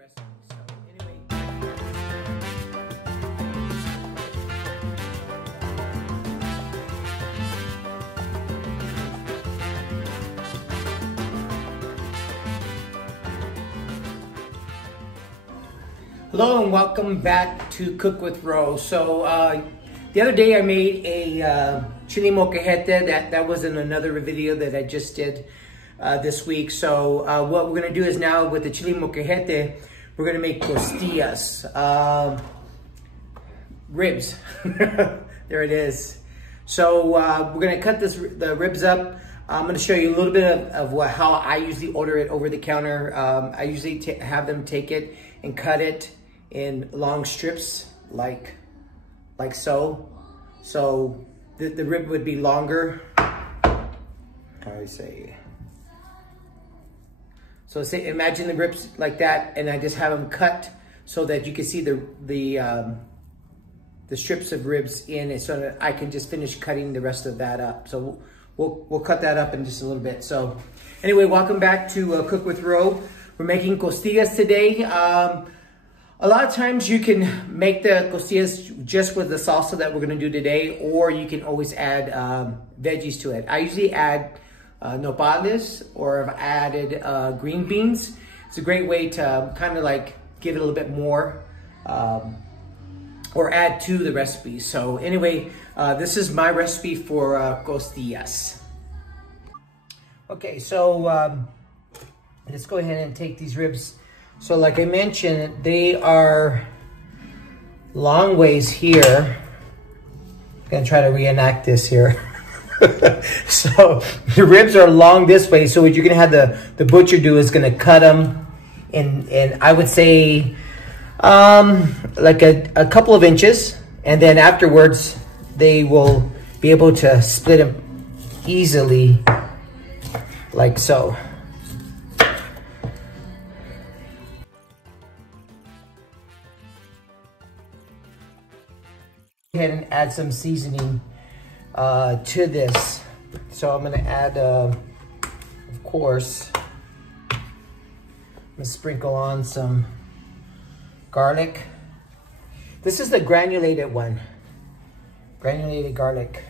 recipe. So anyway. Hello and welcome back to Cook with Ro. So the other day I made a chili molcajete that was in another video that I just did this week. So what we're gonna do is now with the chili molcajete, we're gonna make costillas, ribs. There it is. So we're gonna cut the ribs up. I'm gonna show you a little bit of how I usually order it over the counter. I usually have them take it and cut it in long strips like so. So the rib would be longer. How do I say? So say imagine the ribs like that, and I just have them cut so that you can see the strips of ribs in it, so that I can just finish cutting the rest of that up. So we'll cut that up in just a little bit. So anyway, welcome back to Cook with Ro. We're making costillas today. A lot of times you can make the costillas just with the salsa that we're gonna do today, or you can always add veggies to it. I usually add nopales, or I've added green beans. It's a great way to kind of like give it a little bit more or add to the recipe. So anyway, this is my recipe for costillas. Okay, so let's go ahead and take these ribs. So like I mentioned, they are long ways here. I'm gonna try to reenact this here. So the ribs are long this way. So what you're gonna have the butcher do is gonna cut them in I would say like a couple of inches, and then afterwards they will be able to split them easily like so. Go ahead and add some seasoning to this. So I'm gonna add, of course, I'm gonna sprinkle on some garlic. This is the granulated one, granulated garlic.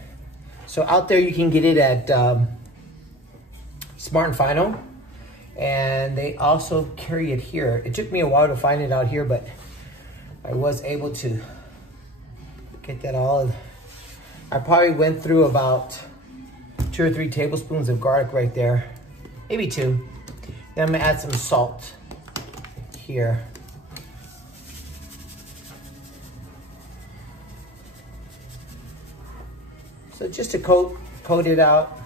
So out there you can get it at Smart and Final, and they also carry it here. It took me a while to find it out here, but I was able to get that all. I probably went through about 2 or 3 tablespoons of garlic right there, maybe 2. Then I'm gonna add some salt here. So just to coat it out,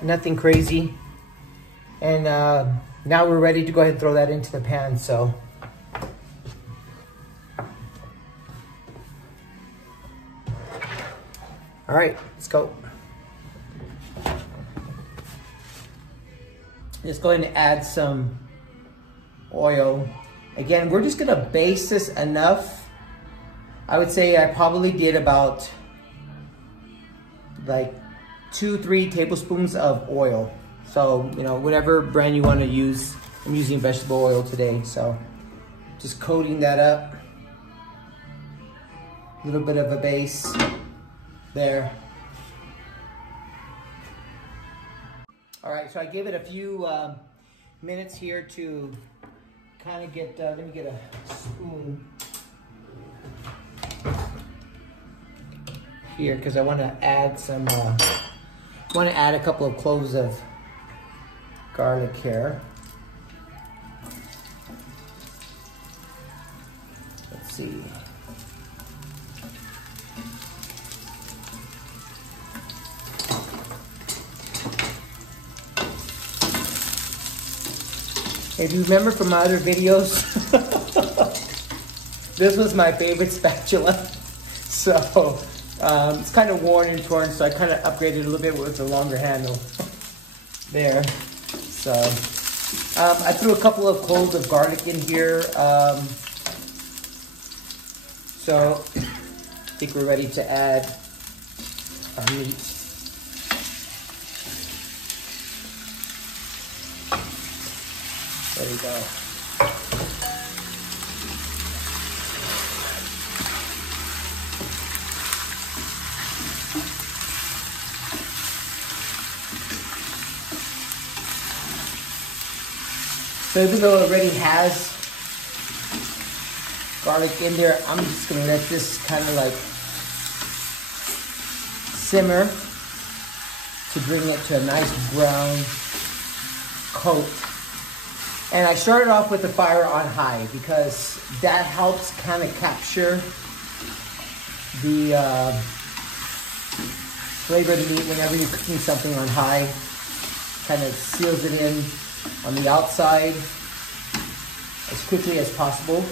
nothing crazy. And now we're ready to go ahead and throw that into the pan. So all right, let's go. Just go ahead and add some oil. Again, we're just gonna baste this enough. I would say I probably did about like 2-3 tablespoons of oil. So, you know, whatever brand you wanna use. I'm using vegetable oil today, so just coating that up. A little bit of a base. There. All right, so I gave it a few minutes here to kind of get, let me get a spoon here, because I want to add some, want to add a couple of cloves of garlic here. Let's see. If you remember from my other videos, this was my favorite spatula. So it's kind of worn and torn, so I kind of upgraded a little bit with a longer handle there. So I threw a couple of cloves of garlic in here. So I think we're ready to add our meat. There we go. So even though it already has garlic in there, I'm just gonna let this kind of like simmer to bring it to a nice brown coat. And I started off with the fire on high because that helps kind of capture the flavor of the meat whenever you're cooking something on high. Kind of seals it in on the outside as quickly as possible.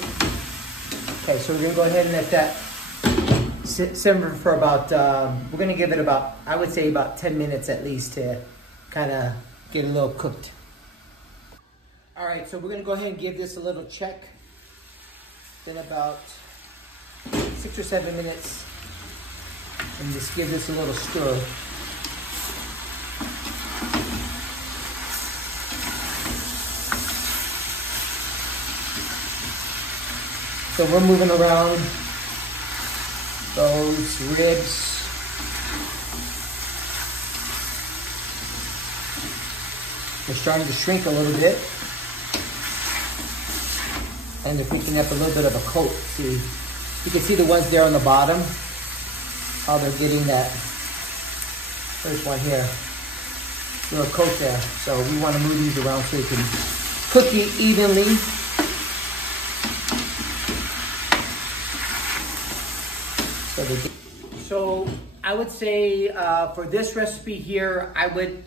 Okay, so we're gonna go ahead and let that simmer for about, we're gonna give it about, I would say about 10 minutes at least to kind of get a little cooked. All right, so we're gonna go ahead and give this a little check. Then about 6 or 7 minutes, and just give this a little stir. So we're moving around those ribs. They're starting to shrink a little bit. And they're picking up a little bit of a coat. See, you can see the ones there on the bottom, how they're getting that first one here. Little coat there. So we want to move these around so you can cook it evenly. So I would say for this recipe here, I would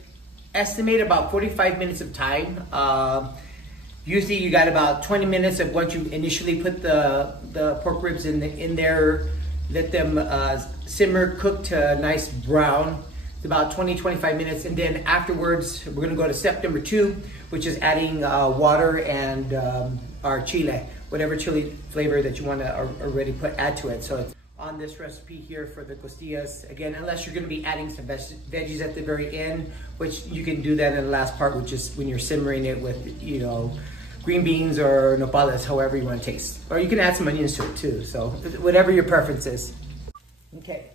estimate about 45 minutes of time. Usually you got about 20 minutes of once you initially put the pork ribs in there, let them simmer, cook to a nice brown. It's about 20-25 minutes, and then afterwards we're gonna go to step number 2, which is adding water and our chile, whatever chili flavor that you want to already add to it. So it's on this recipe here for the costillas, again, unless you're going to be adding some veggies at the very end, which you can do that in the last part, which is when you're simmering it with, you know, green beans or nopales, however you want to taste. Or you can add some onions to it too, so whatever your preference is. Okay,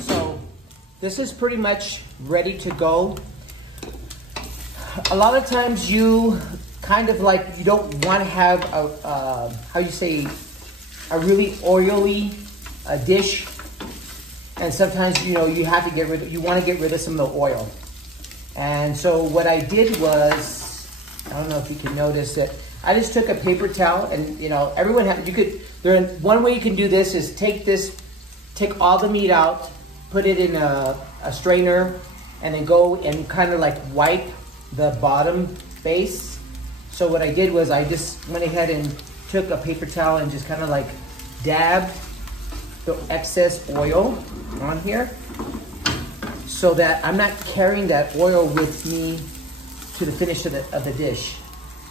so this is pretty much ready to go. A lot of times you kind of like, you don't want to have a, how you say, a really oily dish. And sometimes, you know, you have to get rid of, you want to get rid of some of the oil. And so what I did was, I don't know if you can notice it, I just took a paper towel and, you know, everyone have, you could, one way you can do this is take all the meat out, put it in a strainer, and then go and kind of like wipe the bottom base. So what I did was I just went ahead and took a paper towel and just kind of like dabbed the excess oil on here so that I'm not carrying that oil with me to the finish of the dish.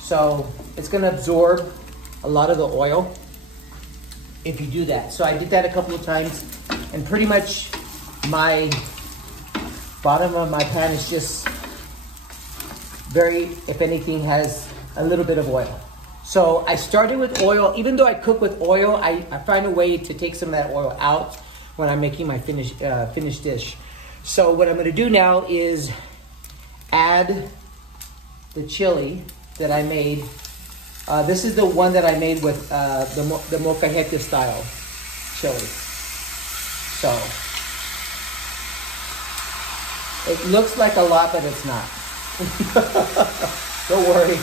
So it's gonna absorb a lot of the oil if you do that. So I did that a couple of times, and pretty much my bottom of my pan is just very, if anything, has a little bit of oil. So I started with oil. Even though I cook with oil, I find a way to take some of that oil out when I'm making my finished dish. So what I'm gonna do now is add the chili that I made. This is the one that I made with the molcajete style chili. So it looks like a lot, but it's not. Don't worry.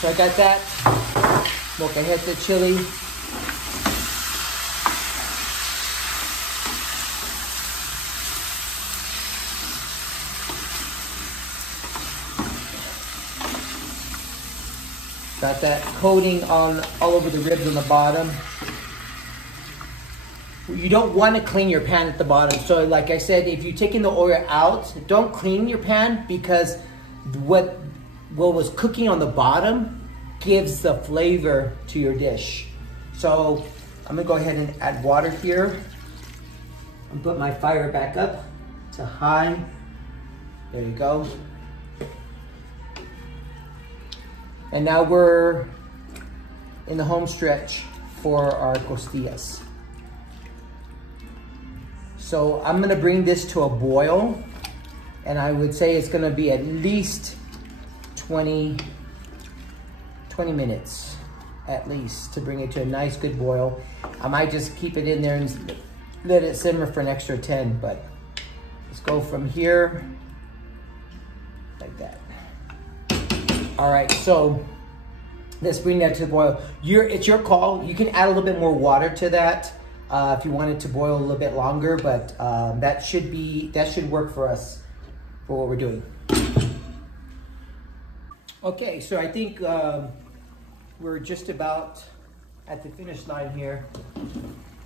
So I got that molcajete chili. Got that coating on all over the ribs on the bottom. You don't want to clean your pan at the bottom. So like I said, if you're taking the oil out, don't clean your pan, because what was cooking on the bottom gives the flavor to your dish. So I'm gonna go ahead and add water here. and put my fire back up to high. There you go. And now we're in the home stretch for our costillas. So I'm gonna bring this to a boil, and I would say it's gonna be at least 20 minutes at least to bring it to a nice good boil. I might just keep it in there and let it simmer for an extra 10, but let's go from here like that. All right, so let's bring that to the boil. It's your call. You can add a little bit more water to that if you want it to boil a little bit longer, but that should work for us for what we're doing. Okay, so I think we're just about at the finish line here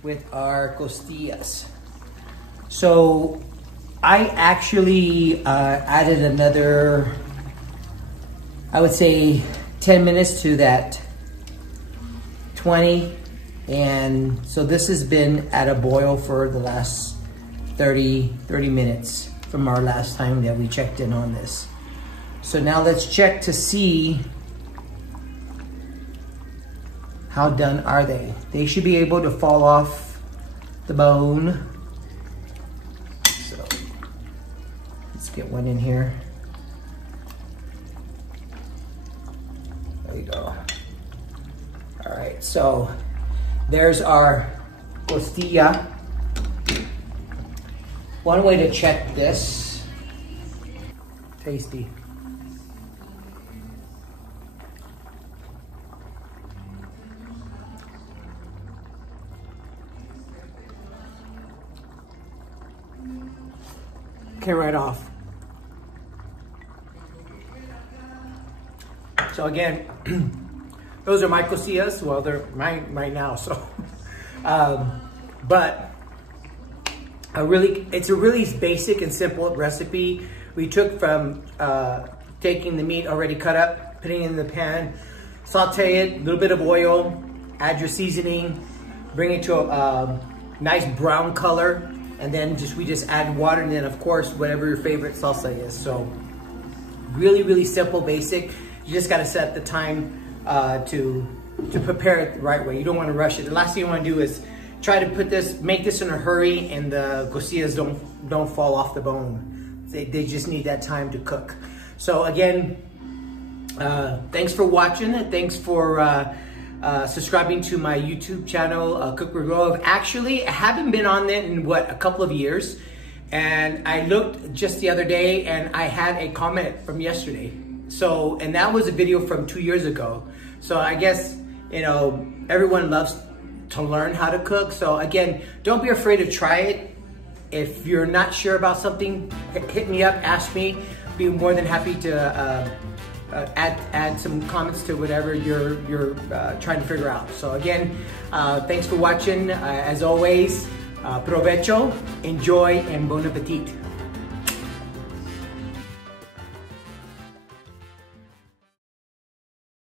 with our costillas. So I actually added another, I would say 10 minutes to that 20. And so this has been at a boil for the last 30 minutes from our last time that we checked in on this. So now let's check to see how done are they. They should be able to fall off the bone. So let's get one in here. There you go. All right, so there's our costilla. One way to check this. Tasty. Came right off. So again, those are my costillas. Well, they're mine right now. So, but it's a really basic and simple recipe. We took from taking the meat already cut up, putting it in the pan, saute it, a little bit of oil, add your seasoning, bring it to a nice brown color, and then we just add water, and then of course whatever your favorite salsa is. So really simple, basic. You just got to set the time to prepare it the right way. You don't want to rush it. The last thing you want to do is try to make this in a hurry, and the costillas don't fall off the bone. They just need that time to cook. So again, thanks for watching. Thanks for subscribing to my YouTube channel, Cook with Grow. Actually, I haven't been on it in a couple of years, and I looked just the other day and I had a comment from yesterday. So, and that was a video from 2 years ago. So I guess, everyone loves to learn how to cook. So again, don't be afraid to try it. If you're not sure about something, hit me up, ask me. Be more than happy to add some comments to whatever you're trying to figure out. So again, thanks for watching. As always, provecho, enjoy, and bon appetit.